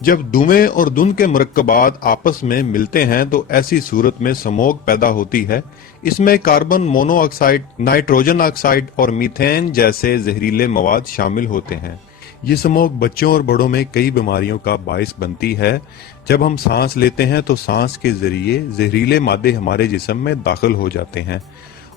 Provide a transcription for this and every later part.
जब धुएं और धुंध के मरकबात आपस में मिलते हैं तो ऐसी सूरत में स्मोग पैदा होती है। इसमें कार्बन मोनोऑक्साइड, नाइट्रोजन ऑक्साइड और मीथेन जैसे जहरीले मवाद शामिल होते हैं। ये स्मोग बच्चों और बड़ों में कई बीमारियों का बायस बनती है। जब हम सांस लेते हैं तो सांस के जरिए जहरीले मादे हमारे जिस्म में दाखिल हो जाते हैं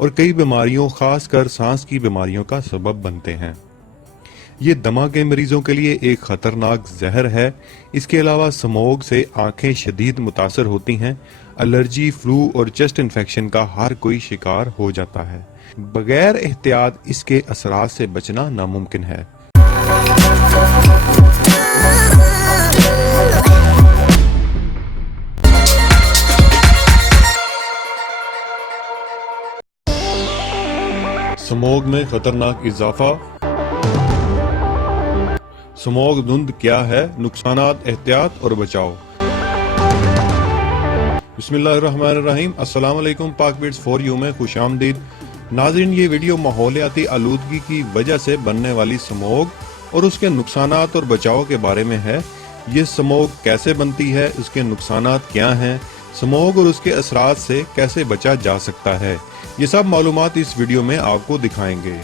और कई बीमारियों, खासकर सांस की बीमारियों का सबब बनते हैं। ये दमा के मरीजों के लिए एक खतरनाक जहर है। इसके अलावा स्मोग से आंखें शदीद मुतासर होती हैं। एलर्जी, फ्लू और चेस्ट इन्फेक्शन का हर कोई शिकार हो जाता है। बगैर एहतियात इसके असरात से बचना नामुमकिन है। स्मोग में खतरनाक इजाफा। स्मोग धुंध क्या है, नुकसानात, एहतियात और बचाव। बिस्मिल्लाहिर्रहमानिर्रहीम। अस्सलाम वालेकुम। पाक बिट्स फॉर यू में खुश आमदीद। नाज़रीन, ये वीडियो माहौलियाती आलूदगी की वजह से बनने वाली स्मोग और उसके नुकसानात और बचाव के बारे में है। ये स्मोग कैसे बनती है, इसके नुकसानात क्या हैं, स्मोग और उसके असरात से कैसे बचा जा सकता है, ये सब मालूमात इस वीडियो में आपको दिखाएंगे।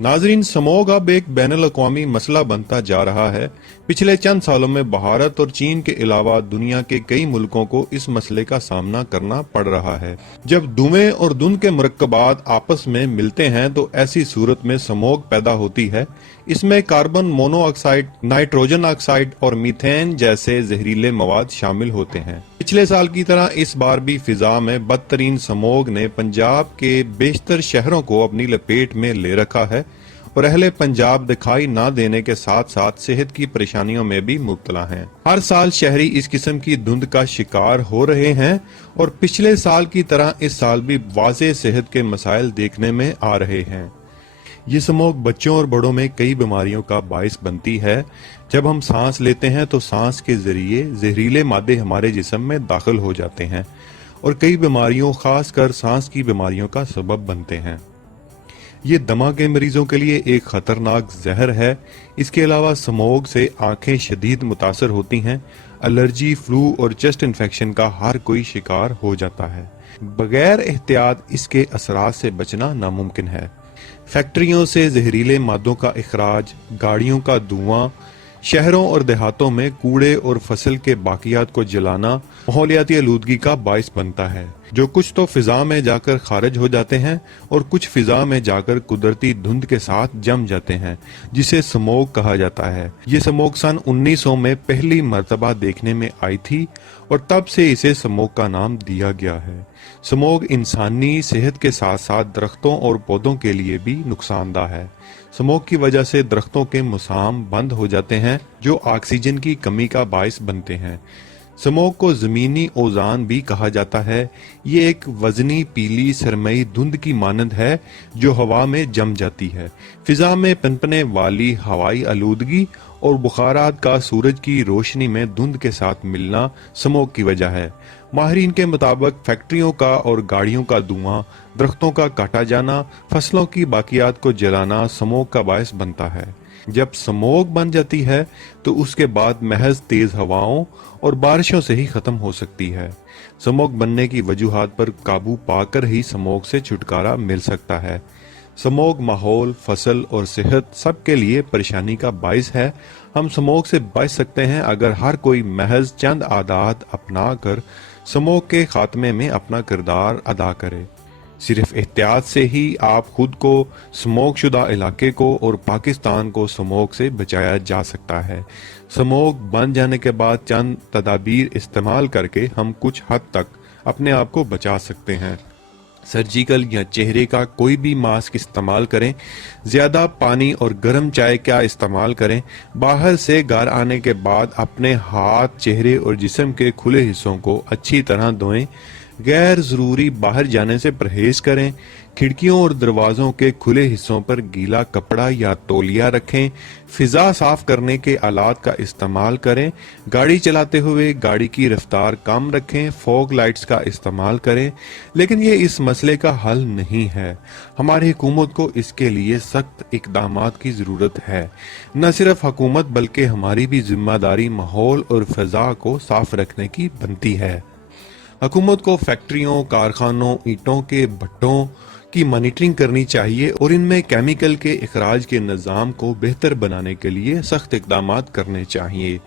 नाजरीन, स्मोग अब एक बैनुल-अक़वामी मसला बनता जा रहा है। पिछले चंद सालों में भारत और चीन के अलावा दुनिया के कई मुल्कों को इस मसले का सामना करना पड़ रहा है। जब धुएं और धुंध के मरकबात आपस में मिलते हैं तो ऐसी सूरत में स्मोग पैदा होती है। इसमें कार्बन मोनोऑक्साइड, नाइट्रोजन ऑक्साइड और मीथेन जैसे जहरीले मवाद शामिल होते हैं। पिछले साल की तरह इस बार भी फिजा में बदतरीन स्मोग ने पंजाब के बेशतर शहरों को अपनी लपेट में ले रखा है और अहले पंजाब दिखाई ना देने के साथ साथ सेहत की परेशानियों में भी मुब्तला हैं। हर साल शहरी इस किस्म की धुंध का शिकार हो रहे हैं और पिछले साल की तरह इस साल भी वाज़ेह सेहत के मसाइल देखने में आ रहे हैं। ये स्मोग बच्चों और बड़ों में कई बीमारियों का बायस बनती है। जब हम सांस लेते हैं तो सांस के जरिए जहरीले मादे हमारे जिस्म में दाखिल हो जाते हैं और कई बीमारियों, खासकर सांस की बीमारियों का सबब बनते हैं। ये दमा के मरीजों के लिए एक खतरनाक जहर है। इसके अलावा स्मोग से आंखें शदीद मुतासर होती हैं। एलर्जी, फ्लू और चेस्ट इन्फेक्शन का हर कोई शिकार हो जाता है। बगैर एहतियात इसके असरात से बचना नामुमकिन है। फैक्ट्रियों से जहरीले मादों का इखराज, गाड़ियों का धुआं, शहरों और देहातों में कूड़े और फसल के बाकियात को जलाना माहौलियाती आलूदगी का बायस बनता है, जो कुछ तो फिजा में जाकर खारिज हो जाते हैं और कुछ फिजा में जाकर कुदरती धुंध के साथ जम जाते हैं, जिसे स्मोग कहा जाता है। ये स्मोग सन 1900 में पहली मर्तबा देखने में आई थी और तब से इसे स्मोग का नाम दिया गया है। स्मोग इंसानी सेहत के साथ साथ दरख्तों और पौधों के लिए भी नुकसानदा है। स्मोग की वजह से दरख्तों के मुसाम बंद हो जाते हैं, जो ऑक्सीजन की कमी का बायस बनते हैं। स्मोग को ज़मीनी ओज़ान भी कहा जाता है। ये एक वजनी पीली सरमई धुंध की मानंद है जो हवा में जम जाती है। फिजा में पनपने वाली हवाई आलूदगी और बुखारात का सूरज की रोशनी में धुंध के साथ मिलना स्मोग की वजह है। माहिरीन के मुताबिक फैक्ट्रियों का और गाड़ियों का धुआं, दरख्तों का काटा जाना, फसलों की बाकियात को जलाना स्मोग का बायस बनता है। जब स्मोग बन जाती है तो उसके बाद महज तेज हवाओं और बारिशों से ही खत्म हो सकती है। स्मोग बनने की वजूहात पर काबू पाकर ही स्मोग से छुटकारा मिल सकता है। स्मोग माहौल, फसल और सेहत सब के लिए परेशानी का बायस है। हम स्मोग से बच सकते हैं अगर हर कोई महज चंद आदात अपना कर स्मोग के खात्मे में अपना किरदार अदा करे। सिर्फ एहतियात से ही आप खुद को, स्मोग शुदा इलाके को और पाकिस्तान को स्मोग से बचाया जा सकता है। स्मोग बन जाने के बाद चंद तदाबीर इस्तेमाल करके हम कुछ हद तक अपने आप को बचा सकते हैं। सर्जिकल या चेहरे का कोई भी मास्क इस्तेमाल करें। ज्यादा पानी और गर्म चाय का इस्तेमाल करें। बाहर से घर आने के बाद अपने हाथ, चेहरे और जिस्म के खुले हिस्सों को अच्छी तरह धोएं। गैर जरूरी बाहर जाने से परहेज करें। खिड़कियों और दरवाजों के खुले हिस्सों पर गीला कपड़ा या तौलिया रखें। फिजा साफ करने के आलात का इस्तेमाल करें। गाड़ी चलाते हुए गाड़ी की रफ्तार कम रखें। फॉग लाइट्स का इस्तेमाल करें। लेकिन ये इस मसले का हल नहीं है। हमारी हुकूमत को इसके लिए सख्त इकदामात की ज़रूरत है। न सिर्फ हुकूमत बल्कि हमारी भी जिम्मेदारी माहौल और फ़ज़ा को साफ रखने की बनती है। हुकूमत को फैक्ट्रियों, कारखानों, ईंटों के भट्टों की मॉनिटरिंग करनी चाहिए और इनमें केमिकल के इखराज के निज़ाम को बेहतर बनाने के लिए सख्त इक़दामात करने चाहिए।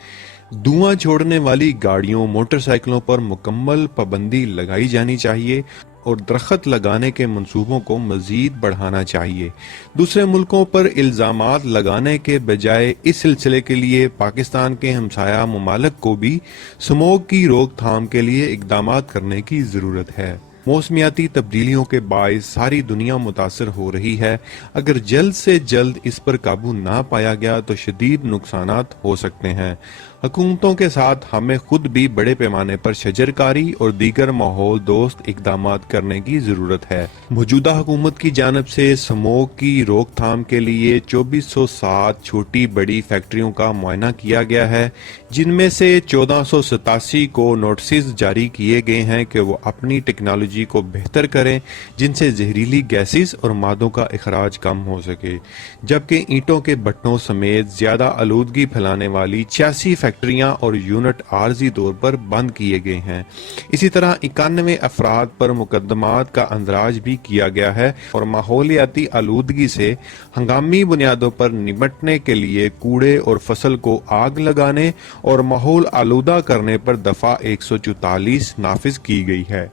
धुआं छोड़ने वाली गाड़ियों, मोटरसाइकिलों पर मुकम्मल पाबंदी लगाई जानी चाहिए और दरख्त लगाने के मंसूबों को मजीद बढ़ाना चाहिए। दूसरे मुल्कों पर इल्ज़ामात लगाने के बजाय इस सिलसिले के लिए पाकिस्तान के हमसाया ममालिक को भी स्मोग की रोकथाम के लिए इक़दामात करने की ज़रूरत है। मौसमियाती तब्दीलियों के बायस सारी दुनिया मुतासर हो रही है। अगर जल्द से जल्द इस पर काबू ना पाया गया तो शदीद नुकसानात हो सकते हैं। हुकूमतों के साथ हमें खुद भी बड़े पैमाने पर शजरकारी और दीगर माहौल दोस्त इकदामात करने की ज़रूरत है। मौजूदा हुकूमत की जानब से स्मोग की रोकथाम के लिए 2407 छोटी बड़ी फैक्ट्रियों का मुआयना किया गया है, जिनमें से 1487 को नोटिस जारी किए गए हैं कि वो अपनी टेक्नोलॉजी को बेहतर करें जिनसे जहरीली गैसेस और मादों का इखराज कम हो सके, जबकि ईंटों के भट्टों समेत ज्यादा आलूदगी फैलाने वाली 86 फैक्ट्रियां और यूनिट आर्जी तौर पर बंद किए गए हैं। इसी तरह 91 अफराद पर मुकदमात का अंदराज भी किया गया है और माहौलियाती आलूदगी से हंगामी बुनियादों पर निपटने के लिए कूड़े और फसल को आग लगाने और माहौल आलूदा करने पर दफा 144 नाफिज की गई है।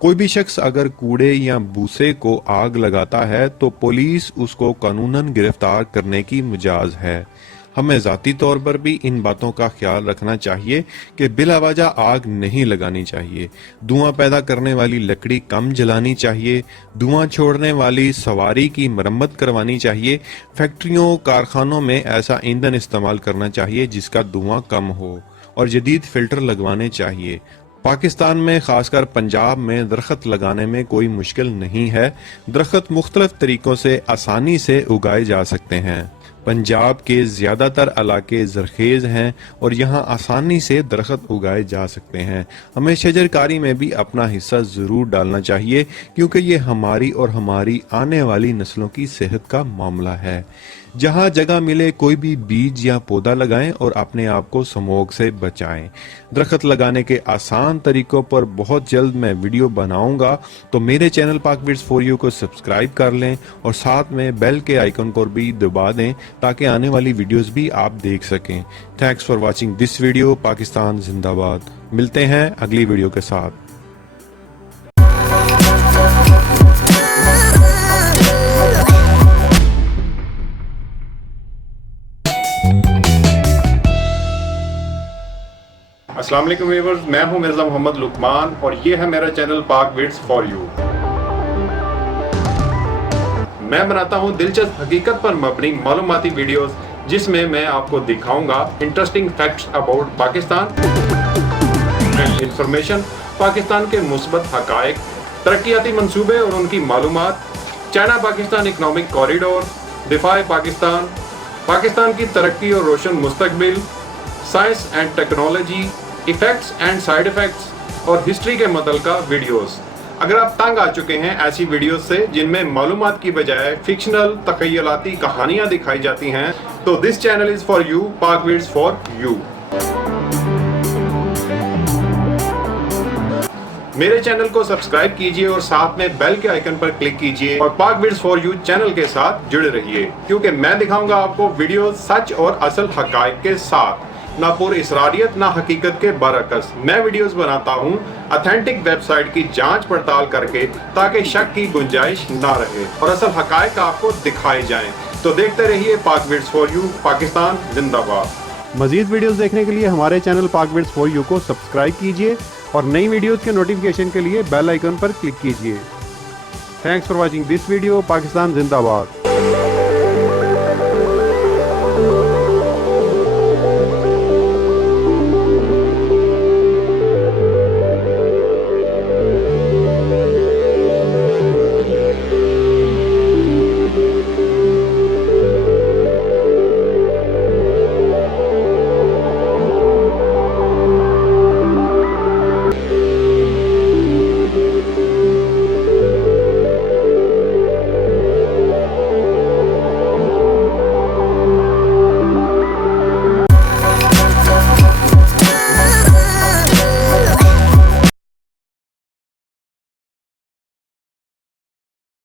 कोई भी शख्स अगर कूड़े या भूसे को आग लगाता है तो पुलिस उसको कानूनन गिरफ्तार करने की मुजाज है। हमें ज़ाती तौर पर भी इन बातों का ख्याल रखना चाहिए कि बिलावजह आग नहीं लगानी चाहिए। धुआं पैदा करने वाली लकड़ी कम जलानी चाहिए। धुआं छोड़ने वाली सवारी की मरम्मत करवानी चाहिए। फैक्ट्रियों, कारखानों में ऐसा ईंधन इस्तेमाल करना चाहिए जिसका धुआं कम हो और जदीद फिल्टर लगवाने चाहिए। पाकिस्तान में खासकर पंजाब में दरख्त लगाने में कोई मुश्किल नहीं है। दरख्त मुख्तलिफ तरीकों से आसानी से उगाए जा सकते हैं। पंजाब के ज़्यादातर इलाके ज़रखेज़ हैं और यहाँ आसानी से दरख्त उगाए जा सकते हैं। हमें शजरकारी में भी अपना हिस्सा ज़रूर डालना चाहिए क्योंकि ये हमारी और हमारी आने वाली नस्लों की सेहत का मामला है। जहाँ जगह मिले कोई भी बीज या पौधा लगाएं और अपने आप को स्मोग से बचाएं। दरख्त लगाने के आसान तरीकों पर बहुत जल्द मैं वीडियो बनाऊंगा, तो मेरे चैनल पाक विड्स फॉर यू को सब्सक्राइब कर लें और साथ में बेल के आइकन को भी दबा दें ताकि आने वाली वीडियोस भी आप देख सकें। Thanks for watching this video. Pakistan जिंदाबाद। मिलते हैं अगली वीडियो के साथ। अस्सलाम वालेकुम व्यूअर्स, मैं हूं मिर्जा मोहम्मद लुकमान और ये है मेरा चैनल पाक विड्स फॉर यू। मैं बनाता हूं दिलचस्प हकीकत पर मबनी मालूमाती वीडियोस जिसमें मैं आपको दिखाऊंगा interesting facts about Pakistan and information, Pakistan के मुस्बत हकायक, तरक्याती मंसूबे और उनकी मालूमात, चाइना पाकिस्तान इकनॉमिक कॉरिडोर, दिफाए पाकिस्तान, पाकिस्तान की तरक्की और रोशन मुस्तकबिल, science and technology, effects and side effects और हिस्ट्री के मुतल्लिका वीडियोस। अगर आप तंग आ चुके हैं ऐसी वीडियोस से जिनमें मालूमात की बजाय फिक्शनल तखयलाती कहानियां दिखाई जाती हैं, तो this channel is for you, पाक विड्स फॉर यू। मेरे चैनल को सब्सक्राइब कीजिए और साथ में बेल के आइकन पर क्लिक कीजिए और पाक विड्स फॉर यू चैनल के साथ जुड़े रहिए, क्योंकि मैं दिखाऊंगा आपको वीडियो सच और असल हकायक के साथ, ना पुर इसरारियत ना हकीकत के बरअक्स। मैं वीडियोस बनाता हूं ऑथेंटिक वेबसाइट की जांच पड़ताल करके ताकि शक की गुंजाइश ना रहे और असल हकायक आपको दिखाए जाएं। तो देखते रहिए पाक विड्स फॉर यू, पाकिस्तान जिंदाबाद। मजीद वीडियोस देखने के लिए हमारे चैनल पाक विड्स फॉर यू को सब्सक्राइब कीजिए और नई वीडियोस के नोटिफिकेशन के लिए बेल आइकन पर क्लिक कीजिए। Thanks for watching this video. Pakistan जिंदाबाद।